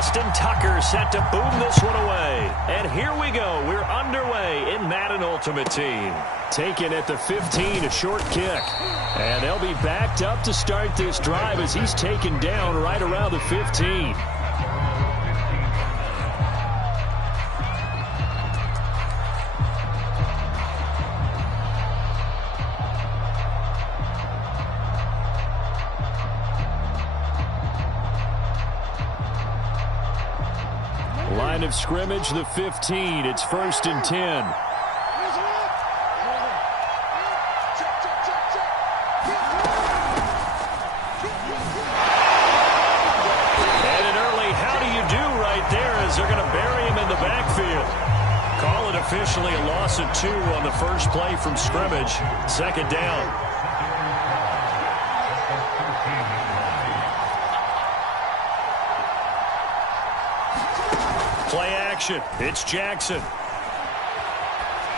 Justin Tucker set to boom this one away. And here we go. We're underway in Madden Ultimate Team. Taken at the 15, a short kick. And they'll be backed up to start this drive as he's taken down right around the 15. Line of scrimmage, the 15. It's 1st and 10. And an early how do you do right there as they're going to bury him in the backfield. Call it officially a loss of 2 on the first play from scrimmage. 2nd down. Play action. It's Jackson.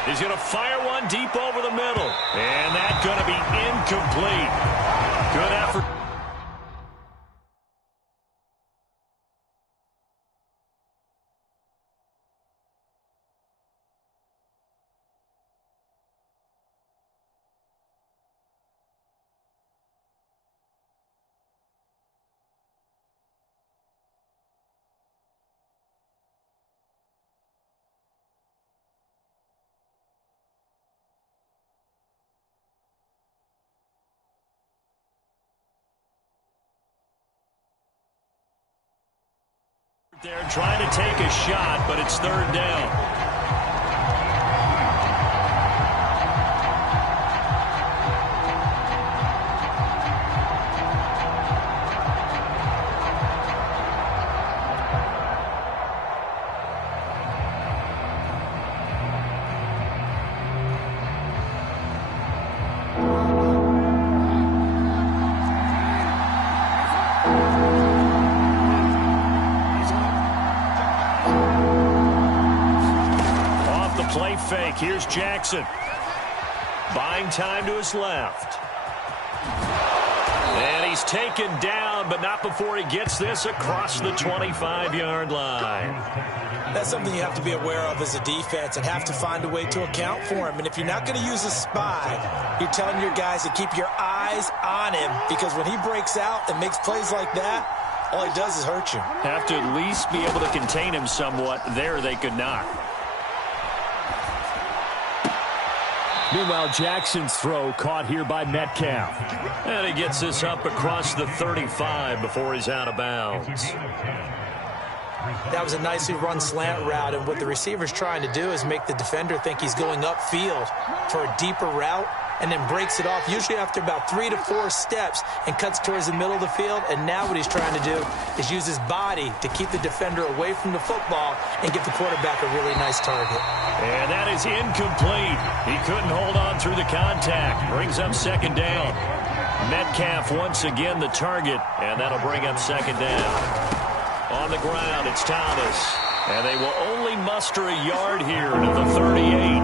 He's going to fire one deep over the middle. And that's going to be incomplete. Good effort. They're trying to take a shot, but it's 3rd down. Play fake. Here's Jackson. Buying time to his left. And he's taken down, but not before he gets this across the 25-yard line. That's something you have to be aware of as a defense and have to find a way to account for him. And if you're not going to use a spy, you're telling your guys to keep your eyes on him, because when he breaks out and makes plays like that, all he does is hurt you. Have to at least be able to contain him somewhat. There they could not. Meanwhile, Jackson's throw caught here by Metcalf. And he gets this up across the 35 before he's out of bounds. That was a nicely run slant route, and what the receiver's trying to do is make the defender think he's going upfield for a deeper route, and then breaks it off, usually after about 3 to 4 steps, and cuts towards the middle of the field. And now what he's trying to do is use his body to keep the defender away from the football and give the quarterback a really nice target. And that is incomplete. He couldn't hold on through the contact. Brings up 2nd down. Metcalf once again the target, and that'll bring up 2nd down. On the ground, it's Thomas. And they will only muster a yard here to the 38.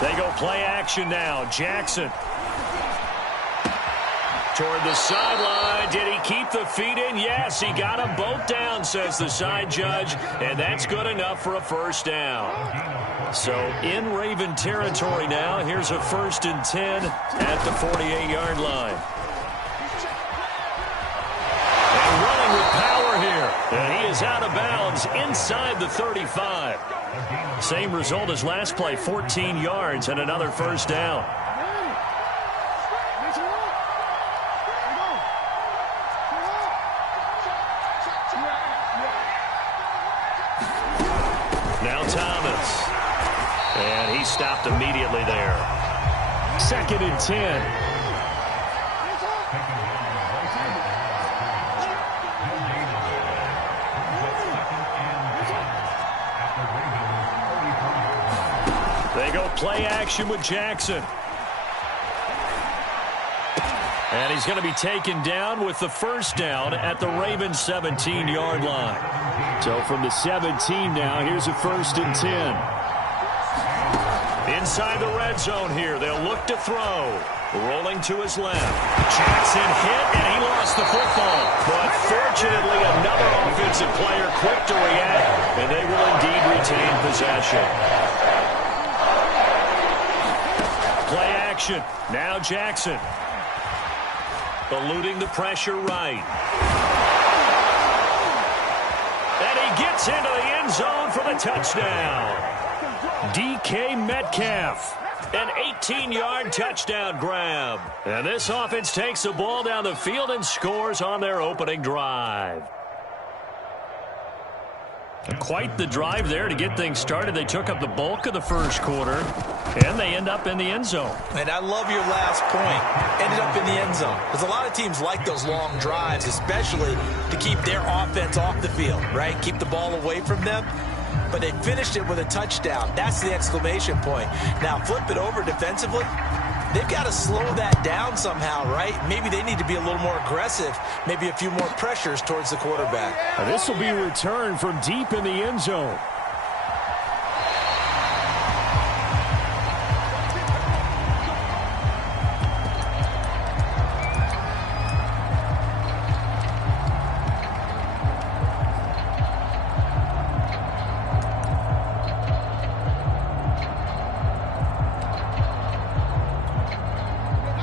They go play action now. Jackson. Toward the sideline. Did he keep the feet in? Yes, he got them both down, says the side judge. And that's good enough for a 1st down. So in Raven territory now. Here's a 1st and 10 at the 48-yard line. And running with power here. And he is out of bounds inside the 35. Same result as last play, 14 yards and another 1st down. Now Thomas. And he stopped immediately there. 2nd and 10. They go play action with Jackson. And he's going to be taken down with the 1st down at the Ravens' 17-yard line. So from the 17 now, here's a 1st and 10. Inside the red zone here, they'll look to throw. Rolling to his left. Jackson hit, and he lost the football. But fortunately, another offensive player quick to react, and they will indeed retain possession. Play action. Now Jackson. Eluding the pressure right. And he gets into the end zone for the touchdown. DK Metcalf. An 18-yard touchdown grab. And this offense takes the ball down the field and scores on their opening drive. Quite the drive there to get things started. They took up the bulk of the first quarter, and they end up in the end zone. And I love your last point. Ended up in the end zone. Because a lot of teams like those long drives, especially to keep their offense off the field, right? Keep the ball away from them. But they finished it with a touchdown. That's the exclamation point. Now, flip it over defensively. They've got to slow that down somehow, right? Maybe they need to be a little more aggressive. Maybe a few more pressures towards the quarterback. This will be returned from deep in the end zone.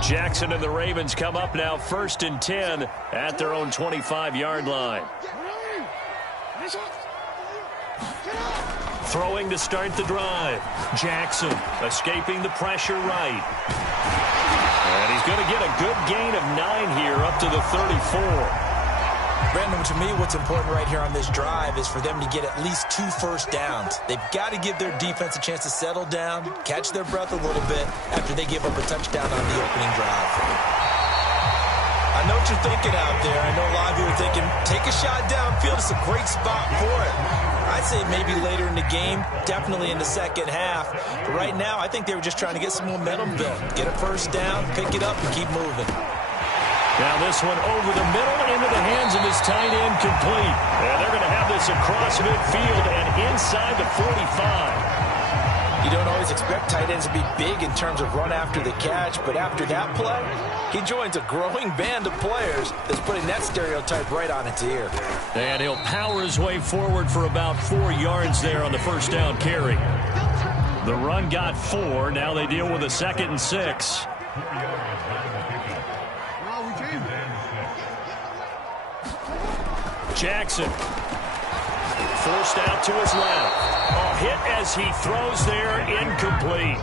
Jackson and the Ravens come up now 1st and 10 at their own 25-yard line. Throwing to start the drive. Jackson escaping the pressure right. And he's going to get a good gain of 9 here up to the 34. Brandon, to me, what's important right here on this drive is for them to get at least 2 first downs. They've got to give their defense a chance to settle down, catch their breath a little bit after they give up a touchdown on the opening drive. I know what you're thinking out there. I know a lot of you are thinking, take a shot downfield. It's a great spot for it. I'd say maybe later in the game, definitely in the second half. But right now, I think they were just trying to get some momentum built. Get a first down, pick it up, and keep moving. Now this one over the middle into the hands of his tight end, complete. And they're going to have this across midfield and inside the 45. You don't always expect tight ends to be big in terms of run after the catch, but after that play, he joins a growing band of players that's putting that stereotype right on its ear. And he'll power his way forward for about 4 yards there on the first down carry. The run got 4. Now they deal with a 2nd and 6. Jackson forced out to his left. A hit as he throws there, incomplete.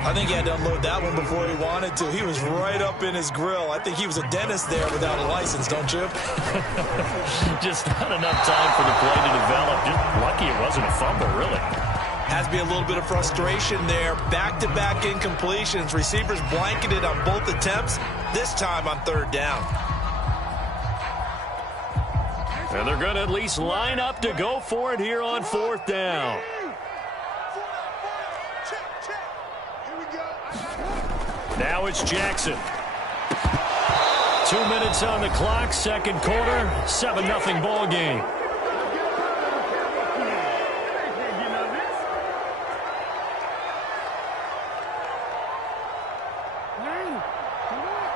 I think he had to unload that one before he wanted to. He was right up in his grill. I think he was a dentist there without a license, don't you? Just not enough time for the play to develop. Just lucky it wasn't a fumble, really. Has to be a little bit of frustration there. Back-to-back incompletions. Receivers blanketed on both attempts, this time on 3rd down. And they're going to at least line up to go for it here on 4th down. Now it's Jackson. 2 minutes on the clock, 2nd quarter, 7-0 ball game.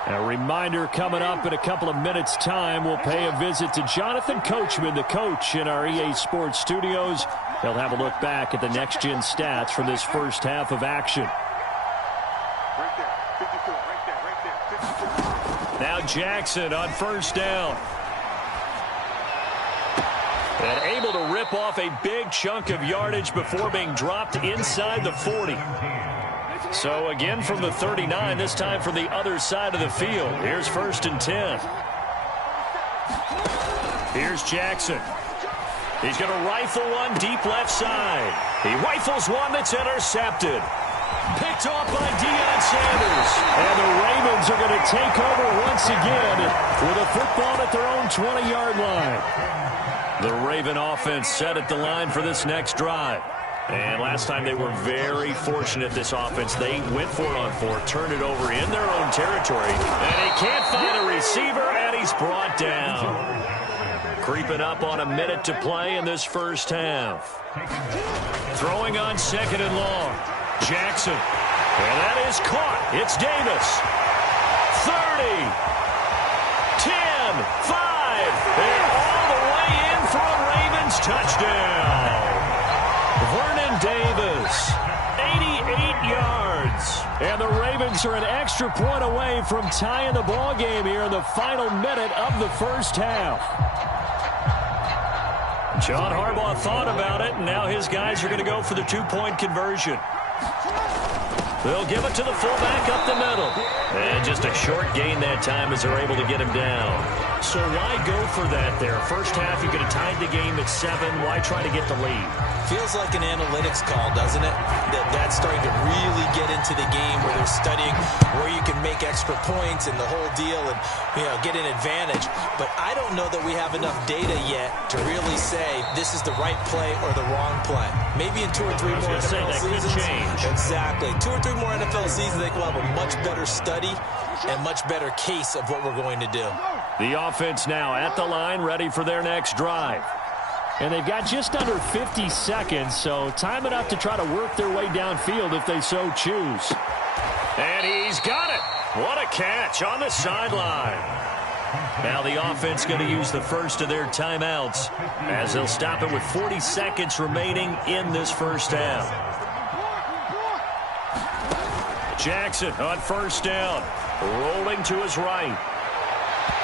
A reminder coming up in a couple of minutes' time. We'll pay a visit to Jonathan Coachman, the coach in our EA Sports studios. They'll have a look back at the next-gen stats from this first half of action. Now Jackson on 1st down. And able to rip off a big chunk of yardage before being dropped inside the 40. So again from the 39, this time from the other side of the field. Here's 1st and 10. Here's Jackson. He's going to rifle one deep left side. He rifles one that's intercepted. Picked off by Deion Sanders. And the Ravens are going to take over once again with a football at their own 20-yard line. The Raven offense set at the line for this next drive. And last time they were very fortunate, this offense. They went 4-on-4, turned it over in their own territory. And he can't find a receiver, and he's brought down. Creeping up on a minute to play in this first half. Throwing on 2nd and long. Jackson. And that is caught. It's Davis. 30. 10. 5. And all the way in for a Ravens touchdown. Vernon Davis. 88 yards. And the Ravens are an extra point away from tying the ball game here in the final minute of the first half. John Harbaugh thought about it, and now his guys are going to go for the two-point conversion. They'll give it to the fullback up the middle. And just a short gain that time as they're able to get him down. So why go for that there? First half, you could have tied the game at 7. Why try to get the lead? Feels like an analytics call, doesn't it? That's starting to really get into the game where they're studying where you can make extra points and the whole deal and, get an advantage. But I don't know that we have enough data yet to really say this is the right play or the wrong play. Maybe in 2 or 3 more NFL seasons. Could change. Exactly. 2 or 3 more NFL seasons, they will have a much better study and much better case of what we're going to do. The offense now at the line, ready for their next drive. And they've got just under 50 seconds, so time enough to try to work their way downfield if they so choose. And he's got it. What a catch on the sideline. Now the offense going to use the first of their timeouts as they'll stop it with 40 seconds remaining in this first half. Jackson on first down, rolling to his right.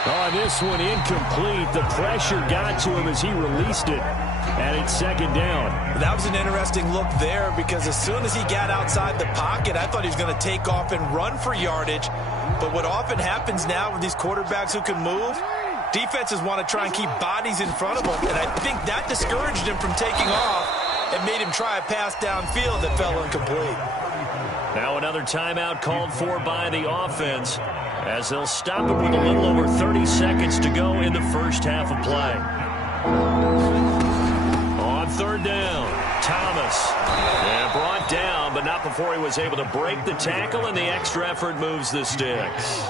Oh, this one incomplete. The pressure got to him as he released it, and it's second down. That was an interesting look there because as soon as he got outside the pocket, I thought he was going to take off and run for yardage. But what often happens now with these quarterbacks who can move, defenses want to try and keep bodies in front of them, and I think that discouraged him from taking off and made him try a pass downfield that fell incomplete. Now another timeout called for by the offense as they'll stop it with a little over 30 seconds to go in the first half of play. On third down, Thomas. And brought down, but not before he was able to break the tackle, and the extra effort moves the sticks.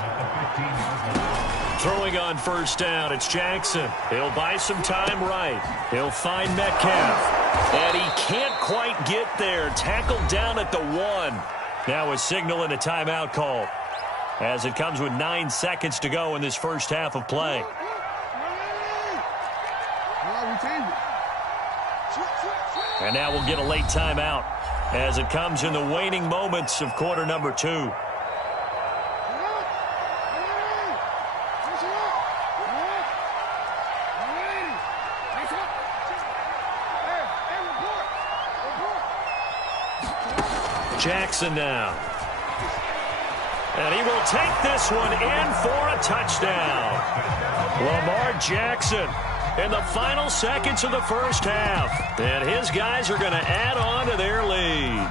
Throwing on first down, it's Jackson. He'll buy some time right. He'll find Metcalf. And he can't quite get there. Tackled down at the 1. Now a signal and a timeout call, as it comes with 9 seconds to go in this first half of play. And now we'll get a late timeout as it comes in the waning moments of quarter number 2. Jackson now. And he will take this one in for a touchdown. Lamar Jackson in the final seconds of the first half. And his guys are going to add on to their lead.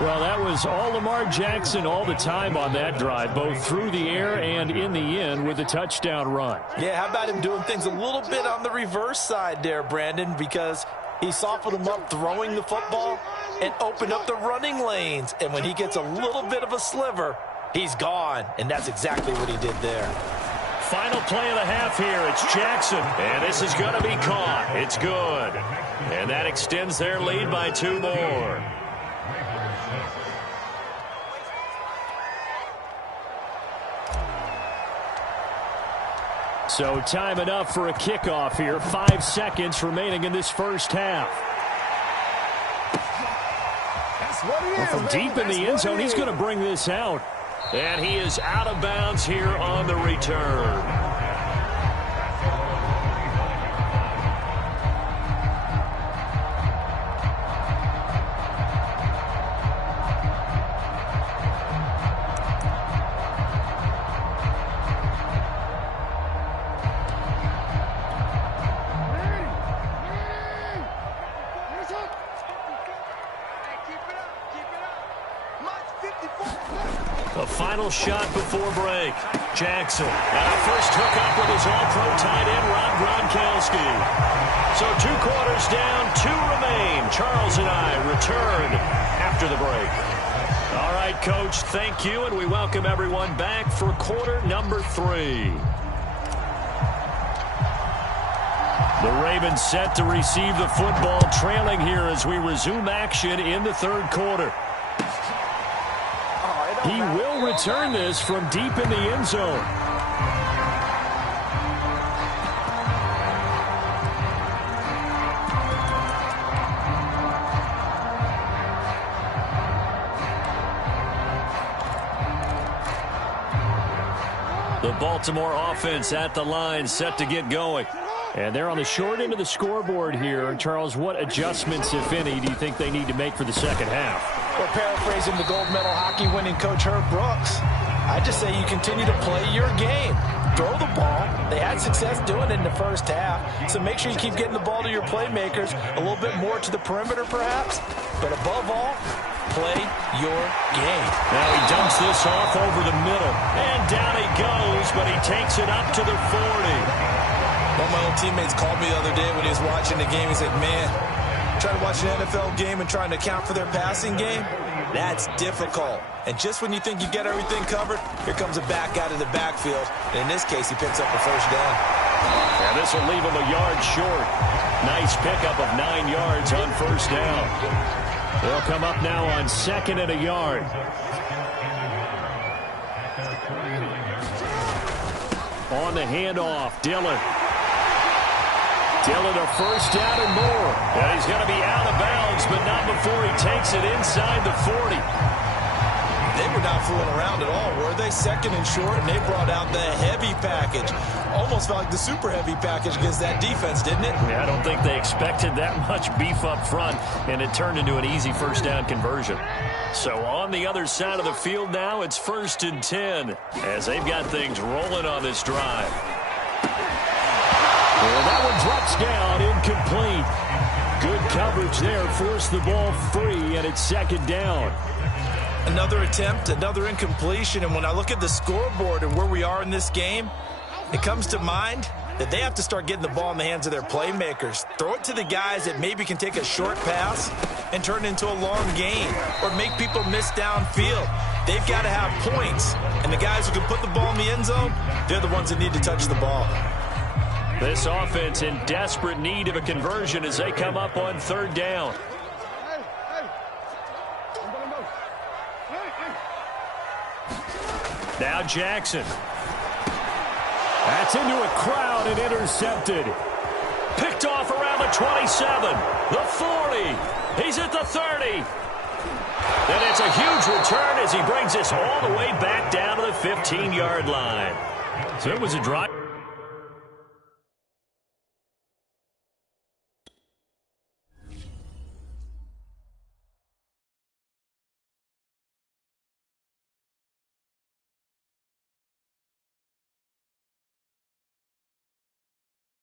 Well, that was all Lamar Jackson all the time on that drive, both through the air and in the end with a touchdown run. Yeah, how about him doing things a little bit on the reverse side there, Brandon, because he softened him up throwing the football and opened up the running lanes. And when he gets a little bit of a sliver, he's gone. And that's exactly what he did there. Final play of the half here. It's Jackson. And this is going to be caught. It's good. And that extends their lead by 2 more. So time enough for a kickoff here. 5 seconds remaining in this first half. Well, from deep in the end zone, he's going to bring this out. And he is out of bounds here on the return. A final shot before break. Jackson. And a first hookup with his all-pro tight end, Rob Gronkowski. So 2 quarters down, 2 remain. Charles and I return after the break. All right, Coach, thank you, and we welcome everyone back for quarter number 3. The Ravens set to receive the football, trailing here as we resume action in the third quarter. He will return this from deep in the end zone. The Baltimore offense at the line, set to get going. And they're on the short end of the scoreboard here. Charles, what adjustments, if any, do you think they need to make for the second half? Well, paraphrasing the gold medal hockey winning coach Herb Brooks, I just say you continue to play your game. Throw the ball. They had success doing it in the first half, so make sure you keep getting the ball to your playmakers, a little bit more to the perimeter perhaps, but above all, play your game. Now he dumps this off over the middle, and down he goes, but he takes it up to the 40. One of my old teammates called me the other day when he was watching the game. He said, man, trying to watch an NFL game and trying to account for their passing game, that's difficult. And just when you think you get everything covered, here comes a back out of the backfield. And in this case, he picks up a first down. And this will leave him a yard short. Nice pickup of 9 yards on first down. They'll come up now on 2nd and a yard. On the handoff, Dillon. Dillon a first down and more. And he's going to be out of bounds, but not before he takes it inside the 40. They were not fooling around at all, were they? 2nd and short, and they brought out the heavy package. Almost felt like the super heavy package against that defense, didn't it? Yeah, I don't think they expected that much beef up front, and it turned into an easy first down conversion. So on the other side of the field now, it's 1st and 10, as they've got things rolling on this drive. Well, that one drops down, incomplete. Good coverage there, forced the ball free, and it's 2nd down. Another attempt, another incompletion, and when I look at the scoreboard and where we are in this game, it comes to mind that they have to start getting the ball in the hands of their playmakers. Throw it to the guys that maybe can take a short pass and turn it into a long gain or make people miss downfield. They've got to have points, and the guys who can put the ball in the end zone, they're the ones that need to touch the ball. This offense in desperate need of a conversion as they come up on 3rd down. Now Jackson. That's into a crowd and intercepted. Picked off around the 27, the 40. He's at the 30. And it's a huge return as he brings this all the way back down to the 15-yard line. So it was a drive.